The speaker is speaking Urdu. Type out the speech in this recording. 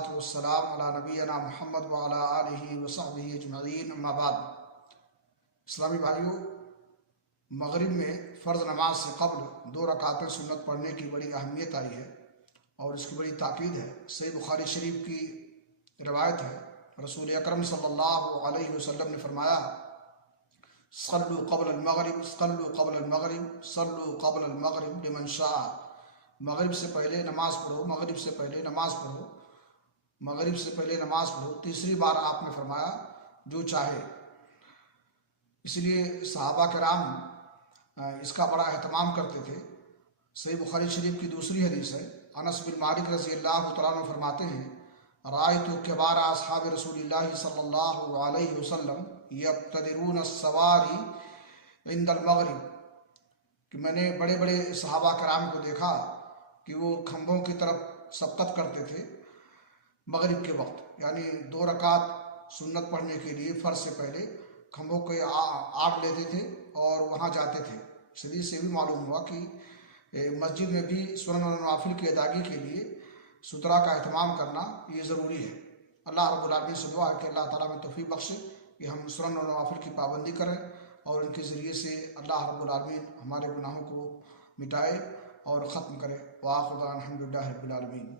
والصلاة والسلام علی نبینا محمد وعلی آلہ وصحبہ اجمعین، اما بعد۔ اسلامی بھائیوں، مغرب میں فرض نماز سے قبل 2 رکعتیں سنت پڑھنے کی بڑی اہمیت آئی ہے اور اس کی بڑی تاکید ہے۔ صحیح بخاری شریف کی روایت ہے، رسول اکرم صلی اللہ علیہ وسلم نے فرمایا: صلوا قبل المغرب، صلوا قبل المغرب، صلوا قبل المغرب لمن شاء۔ مغرب سے پہلے نماز پڑھو، مغرب سے پہلے نماز پڑھو، مغرب سے پہلے نماز پڑھو۔ تیسری بار آپ نے فرمایا جو چاہے۔ اس لیے صحابہ کرام اس کا بڑا اہتمام کرتے تھے۔ صحیح بخاری شریف کی دوسری حدیث ہے، انس بن مالک رضی اللہ تعالیٰ عنہ فرماتے ہیں: رأیت کبار اصحاب رسول اللہ صلی اللہ علیہ وسلم یبتدرون السواری عند المغرب، کہ میں نے بڑے بڑے صحابہ کرام کو دیکھا کہ وہ کھمبوں کی طرف سبقت کرتے تھے مغرب کے وقت، یعنی 2 رکعت سنت پڑھنے کے لیے فرض سے پہلے کھمبوں کو آڑ لیتے تھے اور وہاں جاتے تھے۔ اس حدیث سے بھی معلوم ہوا کہ مسجد میں بھی سنن و نوافل کی ادائیگی کے لیے سترہ کا اہتمام کرنا یہ ضروری ہے۔ اللہ رب العالمین سے دعا ہے کہ اللہ تعالیٰ میں توفیق بخشے کہ ہم سنن و نوافل کی پابندی کریں اور ان کے ذریعے سے اللہ رب العالمین ہمارے گناہوں کو مٹائے اور ختم کرے۔ وآخر دعوانا الحمدللہ رب العالمین۔